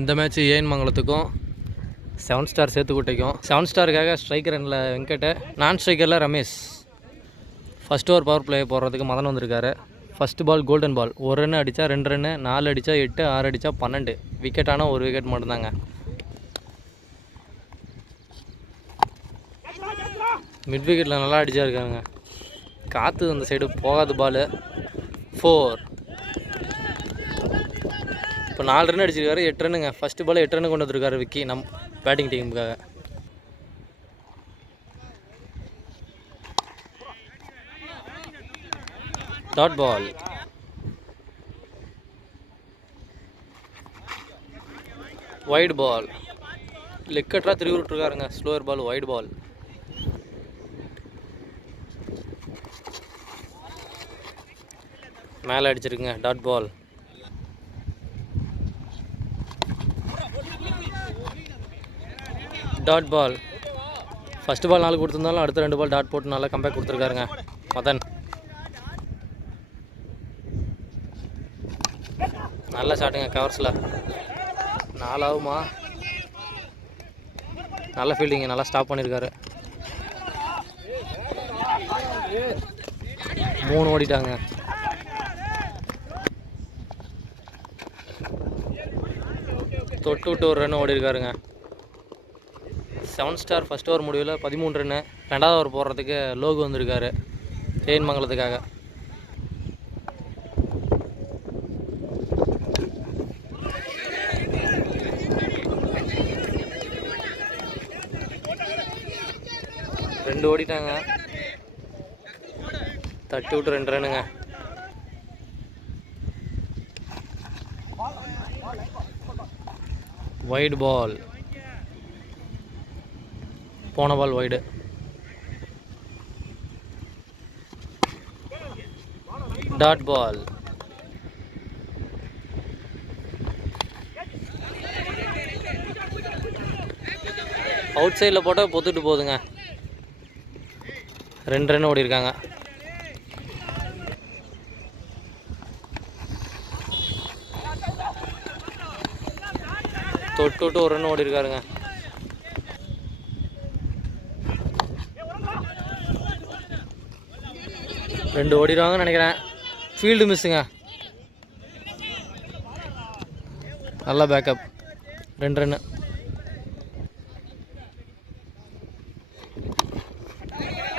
இந்த match AN மங்கலத்துக்கும் 7 star சேத்துக்குட்டைக்கும் 7 ஸ்டாருக்காக ஸ்ட்ரைக்கர் ரனில் வெங்கட், நான் ஸ்ட்ரைக்கரில் Ramesh. First over power play போடுறதுக்கு மதன் வந்திருக்காரு. First ball golden ball. 1 run அடித்தா 2 ரன்னு, 4 அடித்தா 8, 6 அடித்தா 12. விக்கெட்டான 1 விக்கெட் மட்டும்தாங்க. மிட் விக்கெட்டில் நல்லா அடிச்சா இருக்காங்க. காற்று அந்த சைடு போகாது. பால் 4. இப்போ 4 ரன் அடிச்சிருக்காரு. 8 ரன்னுங்க. ஃபஸ்ட்டு பால் 8 ரன்னு கொண்டு வந்துருக்காரு விக்கி பேட்டிங் டீமுக்காக. Dot ball. Wide ball. லெக்கட்டராக திருவி விட்டுருக்காருங்க. Slower ball, wide ball. மேலே அடிச்சிருக்குங்க. Dot ball. Dot ball. First ball 4 கொடுத்துருந்தாலும் அடுத்த 2 பால் டாட் போட்டு நல்லா கம்பேக் கொடுத்துருக்காருங்க மதன். நல்ல ஷாட்டுங்க கவர்ஸில். 4 ஆகுமா? நல்ல ஃபீல்டிங்க. நல்லா ஸ்டாப் பண்ணியிருக்காரு. 3 ஓடிட்டாங்க. தொட்டு விட்டு 1 ரன் ஓடி இருக்காருங்க. 7 ஸ்டார் ஃபஸ்ட் ஓவர் முடிவில் 13 ரன்னு. 2வது ஓவர் போடுறதுக்கு லோகு வந்திருக்காரு ஏஎன் மங்கலத்துக்காக. ரெண்டு ஓடிட்டாங்க. தட்டி விட்டு 2 ரன்னுங்க. Wide ball. போன ball wide. Dot ball. Out சைடில் போட்டால் பொத்துட்டு போகுதுங்க. 2 ரன் ஓடி இருக்காங்க. தொட்டு விட்டு 1 ரன் ஓடி இருக்காருங்க. ரெண்டு ஓடிடுவாங்கன்னு நினைக்கிறேன். ஃபீல்டு மிஸ்ஸுங்க. நல்லா பேக்கப். 2 ரன்னு.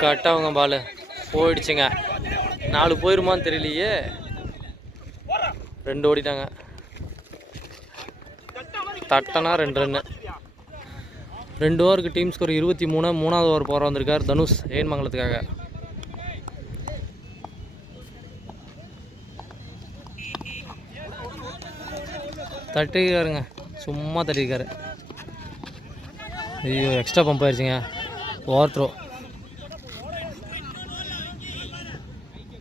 கட்டாவுங்க. பால் போயிடுச்சுங்க. 4 போயிருமான்னு தெரியலையே. 2 ஓடிட்டாங்க. தட்டனா 2 ரன்னு. 2 ஓவருக்கு டீம் ஸ்கோர் 23. 3வது ஓவர் போகிற வந்திருக்கார் தனுஷ் ஏஎன் மங்கலத்துக்காக. தட்டிருக்காருங்க. சும்மா தட்டிருக்காரு. ஐயோ, எக்ஸ்ட்ரா பம்ப் ஆயிடுச்சுங்க. Over throw.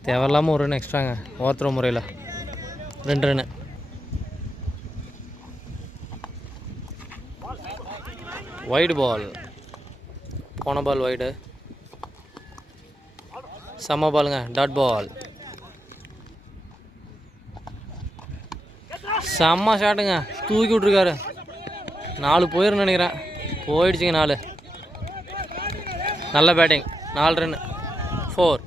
தேவையில்லாமல் 1 ரன் எக்ஸ்ட்ராங்க ஓவர் த்ரோ முறையில். 2 ரன்னு. Wide ball. போன பால் வைடு. செம்ம பாலுங்க. Dot ball. செம்ம ஷாட்டுங்க. தூக்கி விட்ருக்காரு. 4 போயிருன்னு நினைக்கிறேன். போயிடுச்சிங்க 4. நல்ல பேட்டிங். 4 ரன். 4.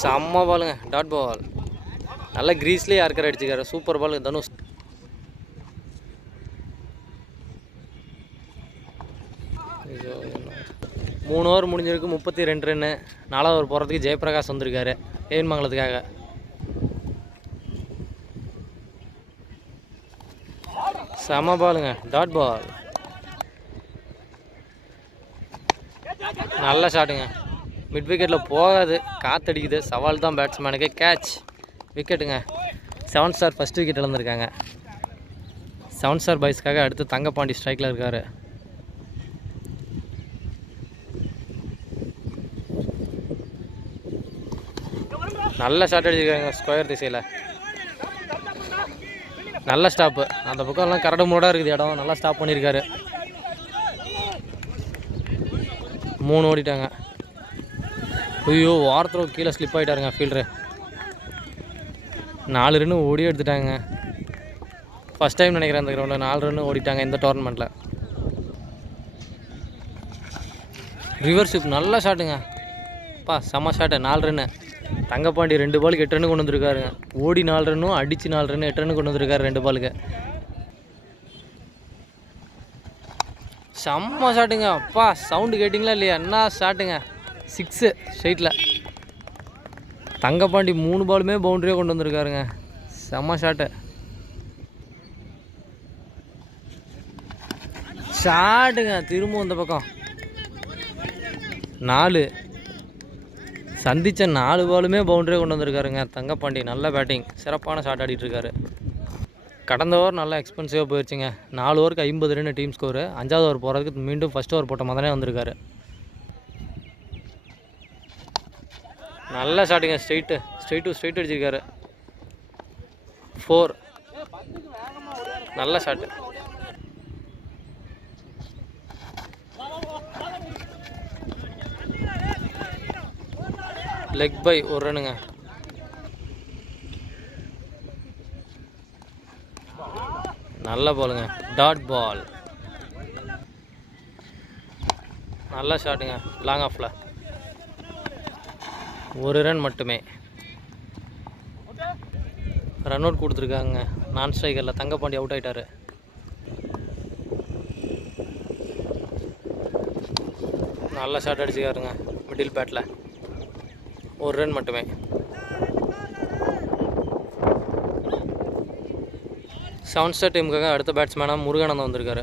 செம்ம பாலுங்க. Dot ball. நல்ல கிரீஸ்லேயே யாருக்கார அடிச்சுக்காரு. சூப்பர் பால் தனுஷ். ஐயோ, 3 ஓவர் முடிஞ்சிருக்கு. 32 ரன்னு. 4வது ஓவர் போகிறதுக்கு ஜெயபிரகாஷ் வந்திருக்காரு ஏஎன் மங்கலத்துக்காக. செம பாலுங்க. Dot ball. நல்ல ஷாட்டுங்க. மிட் விக்கெட்டில் போகாது. காற்றடிக்குது. சவால் தான் பேட்ஸ்மேனுக்கு. கேட்ச். விக்கெட்டுங்க. 7 ஸ்டார் ஃபஸ்ட் விக்கெட் இழந்திருக்காங்க. 7 ஸ்டார் பாய்ஸ்க்காக அடுத்து தங்கப்பாண்டி ஸ்ட்ரைக்கில் இருக்கார். நல்ல ஷாட் அடிச்சிருக்காங்க ஸ்கொயர் திசையில். நல்ல ஸ்டாப்பு. அந்த பக்கம் எல்லாம் கரடு மூடாக இருக்குது இடம். நல்லா ஸ்டாப் பண்ணியிருக்காரு. 3 ஓடிட்டாங்க. ஐயோ, வாரத்தில் கீழே ஸ்லிப் ஆகிட்டாருங்க ஃபீல்டரு. 4 ரன்னு ஓடி எடுத்துட்டாங்க. ஃபஸ்ட் டைம் நினைக்கிறேன் அந்த கிரவுண்டில் 4 ரன் ஓடிட்டாங்க இந்த டோர்னமெண்ட்டில். ரிவர்ஷிப் நல்ல ஷாட்டுங்க, செம்ம ஷாட்டு. 4 ரன்னு. தங்கப்பாண்டி 2 பாலுக்கு 8 ரன்னு கொண்டு வந்திருக்காருங்க. ஓடி 4 ரன்னும் அடித்து 4 ரன்னு 8 ரன்னு கொண்டு வந்திருக்காரு 2 பாலுக்கு. செம்ம ஷாட்டுங்க. சவுண்டு கேட்டிங்களா இல்லையா? என்ன ஷாட்டுங்க, 6 ஸ்ட்ரைட்டில். தங்கப்பாண்டி 3 பாலுமே பவுண்டரியாக கொண்டு வந்திருக்காருங்க. செம்ம ஷாட்டு. ஷாட்டுங்க திரும்பவும் இந்த பக்கம் 4 சந்தித்த 4 பாலுமே பவுண்டரியாக கொண்டு வந்திருக்காருங்க தங்கப்பாண்டி. நல்ல பேட்டிங், சிறப்பான ஷாட் ஆடிட்டுருக்காரு. கடந்த ஓவர் நல்லா எக்ஸ்பென்சிவாக போயிடுச்சுங்க. 4 ஓவருக்கு 50 ரன் டீம் ஸ்கோரு. 5வது ஓவர் போகிறதுக்கு மீண்டும் ஃபஸ்ட் ஓவர் போட்ட மாதிரியே வந்திருக்காரு. நல்ல ஷாட்டுங்க, ஸ்ட்ரைட் அடிச்சிருக்காரு. 4 நல்ல ஷாட்டு. Leg bye 1 ரன்னுங்க. நல்ல பாலுங்க, டாட் பால். நல்ல ஷாட்டுங்க, லாங் ஆஃபில் 1 ரன் மட்டுமே. ரன் அவுட் கொடுத்துருக்காங்க நான் ஸ்ட்ரைக்கரில். தங்கப்பாண்டி அவுட் ஆகிட்டார். நல்ல ஷாட் அடிச்சுக்காருங்க மிடில் பேட்டில். 1 ரன் மட்டுமே. செவன் ஸ்டார் டீமுக்காக அடுத்த பேட்ஸ்மேனாக முருகானந்தம் வந்திருக்காரு.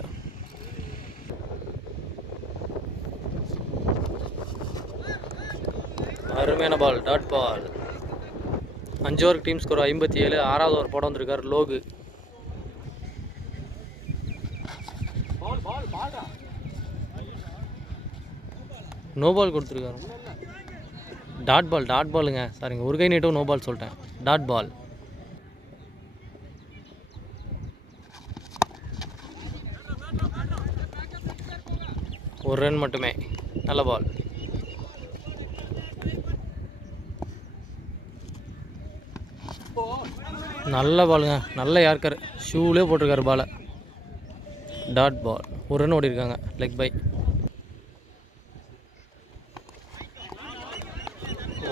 அருமையான பால், டாட் பால். 5 ஓவருக்கு டீம் ஸ்கோர் 57. 6வது ஓவர் போட வந்திருக்காரு லோகு. நோ பால் கொடுத்துருக்காரு. டாட் பாலுங்க. சாரிங்க, ஒரு கை நீட்டும் நோ பால் சொல்லிட்டேன். Dot ball. ஒரு ரன் மட்டுமே. நல்ல பால். நல்ல பாலுங்க, நல்ல யார்கர். ஷூலே போட்டிருக்காரு பாலை. Dot ball. 1 ரன் ஓடி இருக்காங்க. Leg bye.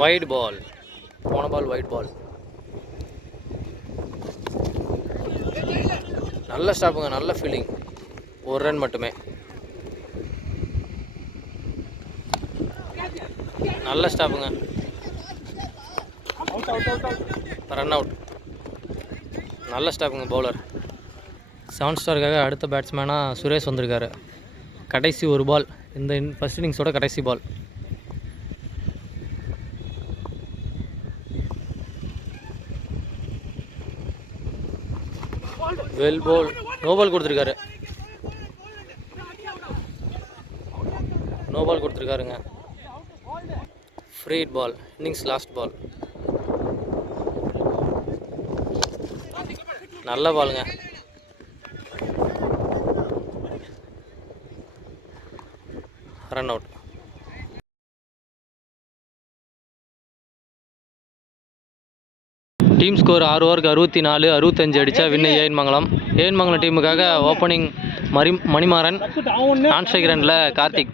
Wide ball. போன பால் வைட் பால். நல்ல ஸ்டாப்புங்க, நல்ல ஃபீலிங். 1 ரன் மட்டுமே. நல்ல ஸ்டாப்புங்க. Run out. நல்ல ஸ்டாப்புங்க பவுலர். 7 ஸ்டாருக்காக அடுத்த பேட்ஸ்மேனாக சுரேஷ் வந்திருக்காரு. கடைசி ஒரு பால், இந்த ஃபர்ஸ்ட் இன்னிங்ஸோட கடைசி பால். வெல் பால். நோ பால் கொடுத்துருக்காரு. நோ பால் கொடுத்துருக்காருங்க. Free ball. Innings last ball. நல்ல பாலுங்க. Run out. டீம் ஸ்கோர் 6 ஓவருக்கு 64. 65 அடித்தா வின்னு ஏன்மங்கலம். ஏன்மங்கலம் டீமுக்காக ஓப்பனிங் மணிமாறன். நான் ஸ்ட்ரைக் ரனில் கார்த்திக்.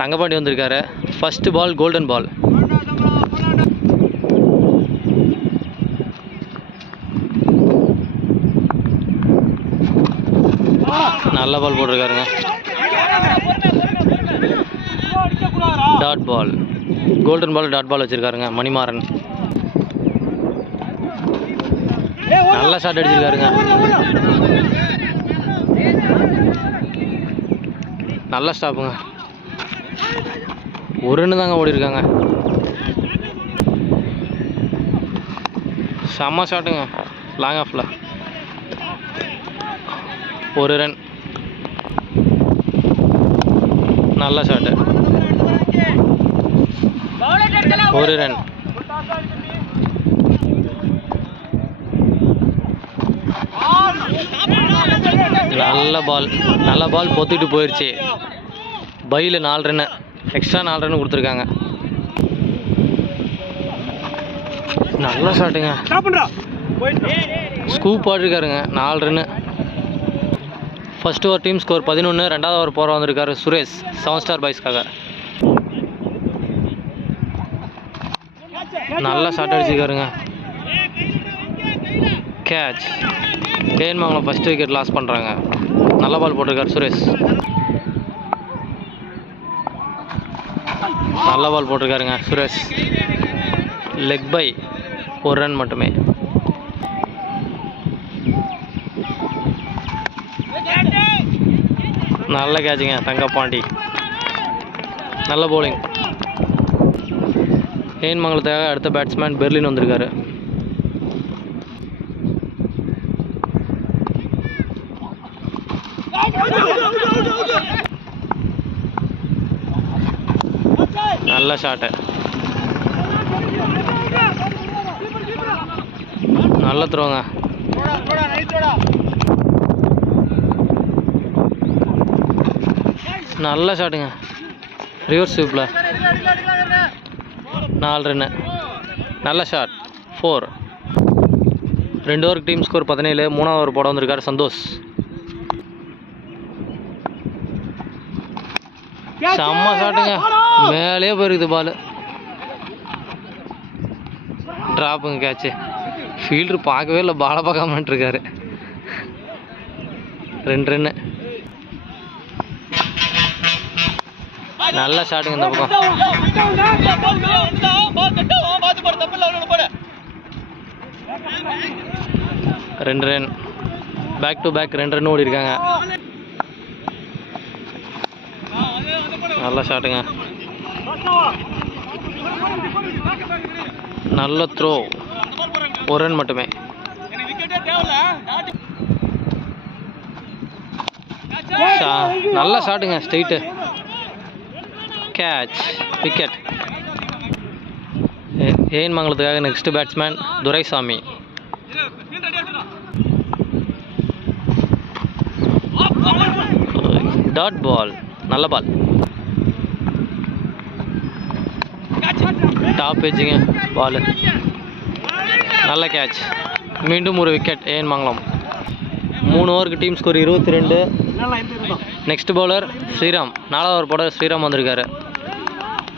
தங்கப்பாண்டி வந்திருக்காரு. First ball golden ball. நல்ல பால் போட்டிருக்காருங்க. Dot ball. Golden ball dot ball வச்சுருக்காருங்க மணிமாறன். நல்ல ஷாட் அடிச்சிருக்காருங்க. நல்ல ஸ்டாப்புங்க. 1 ரன்னு தாங்க ஓடி இருக்காங்க. செம்ம ஷாட்டுங்க, லாங் ஆஃபில். 1 ரன். நல்ல ஷாட்டு. 1 ரன். நல்ல பால் பொத்திட்டு போயிடுச்சு. பையில் 4 ரன்னு, எக்ஸ்ட்ரா 4 ரன்னு கொடுத்துருக்காங்க. நல்ல ஷாட்டுங்க. ஸ்கூப் போட்டிருக்காருங்க 4 run. First over team score 11. ரெண்டாவது ஓவர் போகிற வந்திருக்காரு சுரேஷ் 7 ஸ்டார் பாய்ஸ்க்காக. நல்லா ஷாட் அடிச்சிருக்காருங்க. Catch. Thenmangalam first wicket loss பண்ணுறாங்க. நல்ல பால் போட்டிருக்காரு சுரேஷ். நல்ல பால் போட்டிருக்காருங்க சுரேஷ். லெக் பை 1 ரன் மட்டுமே. நல்ல கேட்சுங்க தங்கப்பாண்டி. நல்ல போலிங். தேன்மங்கலத்துக்காக அடுத்த பேட்ஸ்மேன் பெர்லின் வந்திருக்காரு. நல்ல ஷாட்டு. நல்ல த்ரோங்க. நல்ல ஷாட்டுங்க. ரிவர்ஸ் ஸ்வீப்பில் 4 ரன்னு. நல்ல ஷாட் 4. 2 ஓவருக்கு டீம் ஸ்கோர் 17. 3வது ஓவர் போட வந்திருக்காரு சந்தோஷ். செம்ம ஷாட்டுங்க. மேலே போயிருக்குது பால். ட்ராப்புங்க கேட்சு. ஃபீல்டர் பார்க்கவே இல்லை, பாலை பார்க்காமட்டு இருக்காரு. 2 ரன்னு. நல்ல ஷாட்டுங்க இந்த பக்கம். 2 run. Back to back 2 run ஓடி இருக்காங்க. நல்ல ஷாட்டுங்க. நல்ல த்ரோ 1 ரன் மட்டுமே. நல்ல ஷாட்டுங்க ஸ்ட்ரெயிட்டு. கேட்ச். விக்கெட். தேன்மங்கலத்துக்காக next batsman Duraisamy. Dot ball. நல்ல பால். டாப் எஜ்ஜுங்க பால். நல்ல கேட்ச். மீண்டும் ஒரு விக்கெட் தேன்மங்கலம். 3 ஓவருக்கு team score 22. Next bowler Sriram. 4வது ஓவர் போட ஸ்ரீராம் வந்திருக்காரு.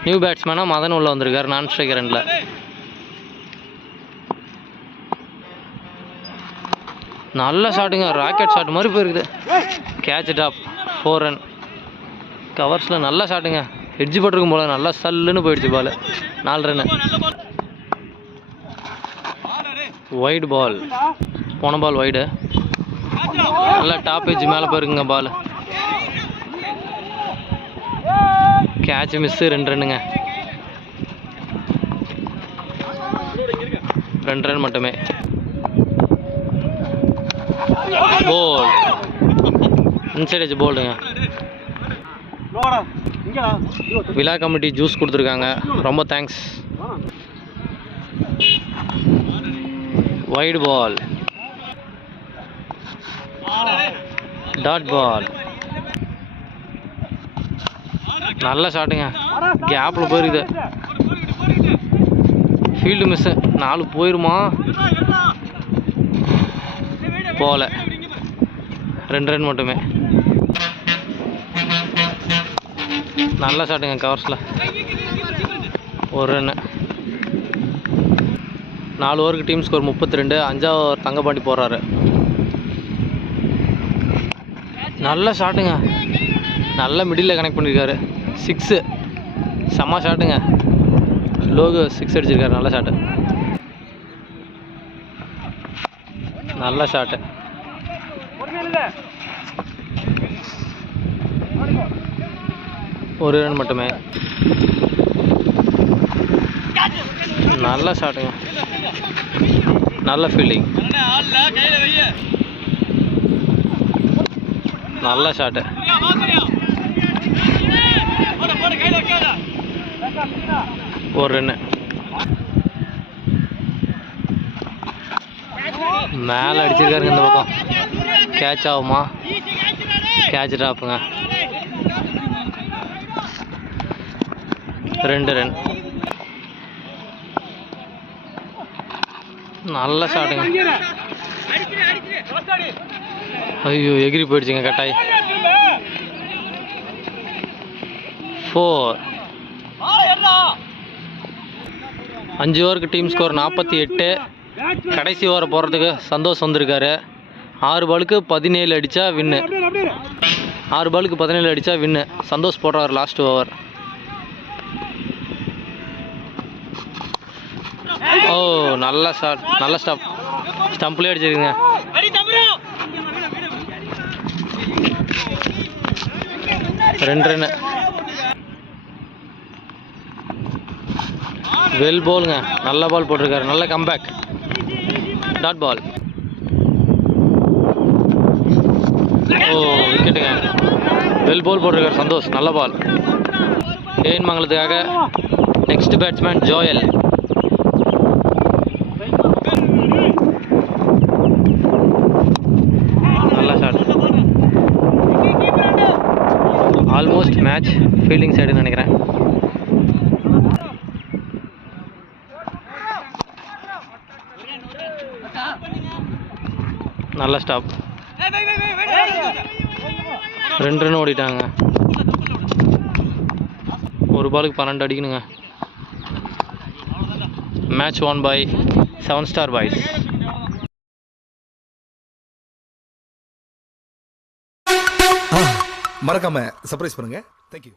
நியூ பேட்ஸ்மேனாக மதன் உள்ள வந்திருக்காரு நான் ஸ்ட்ரைக்கர் ரெண்டில். நல்ல ஷாட்டுங்க. ராக்கெட் ஷாட் மாதிரி போயிருக்குது. Catch top 4 run. கவர்ஸில் நல்ல ஷாட்டுங்க. எட்ஜ் பட்டிருக்கும் போல நல்லா சல்லுன்னு போயிடுச்சு பால். 4 ரன்னு. Wide ball. போன பால் வைடு. நல்லா டாப் எட்ஜ் மேலே போயிருக்குங்க பால். Catch miss. 2 ரன்னுங்க. 2 ரன் மட்டுமே. போல். இன்சைட் எட்ஜ் போல்டுங்க. விழா கமிட்டி ஜூஸ் கொடுத்துருக்காங்க, ரொம்ப thanks. Wide ball. Dot ball. நல்ல ஷாட்டுங்க. கேப்பில் போயிருக்குது. Field miss. 4 போயிருமா போல. 2 ரன் மட்டுமே. நல்ல ஷாட்டுங்க கவர்ஸில். 1 ரன்னு. 4 ஓவருக்கு டீம் ஸ்கோர் 32. 5வது ஓவர் தங்கப்பாண்டி போடுறாரு. நல்ல ஷாட்டுங்க. நல்ல மிடில் கனெக்ட் பண்ணியிருக்காரு. 6. செம்ம ஷாட்டுங்க. லோகு 6 அடிச்சிருக்காரு. நல்ல ஷாட்டு. நல்ல ஷாட்டு. ஒரு ரன் மட்டுமே. நல்ல ஷாட்டுங்க. நல்ல ஃபீல்டிங். நல்ல ஷாட்டு. ஒரு ரன்னு. மேலே அடிச்சிருக்காருங்க இந்த பக்கம். கேட்ச் ஆகுமா? கேட்ச் ட்ராப்புங்க. 2 ரன். நல்ல ஷாட்டுங்க. ஐயோ எகிரி போயிடுச்சுங்க கட்டாய். 4. 5 ஓவருக்கு டீம் ஸ்கோர் 48. கடைசி ஓவர் போகிறதுக்கு சந்தோஷ் வந்திருக்காரு. 6 பாலுக்கு 17 அடித்தா வின்னு. 6 பாலுக்கு 17 அடித்தா வின்னு. சந்தோஷ் போடுறாரு லாஸ்ட் ஓவர். ஓ நல்ல ஷாட், நல்ல ஸ்டாப். ஸ்டம்ப்லேயே அடிச்சிருக்குங்க. 2 ரன்னு. வெல் பாலுங்க. நல்ல பால் போட்டிருக்காரு. நல்ல கம்பேக். Dot ball. ஓ விக்கெட்டுங்க. வெல் பால் போட்டிருக்காரு சந்தோஷ். நல்ல பால். கேஎன் மங்கலத்துக்காக நெக்ஸ்ட் பேட்ஸ்மேன் ஜோயல். நல்ல ஷாட். ஆல்மோஸ்ட் மேட்ச் ஃபீல்டிங் சைடுன்னு நினைக்கிறேன். நல்ல ஸ்டாப். 2 ரன் ஓடிட்டாங்க. 1 பாலுக்கு 12 அடிக்கணுங்க. Match one by 7 star boys. மறக்காம சர்ப்ரைஸ் பண்ணுங்க. தேங்க்யூ.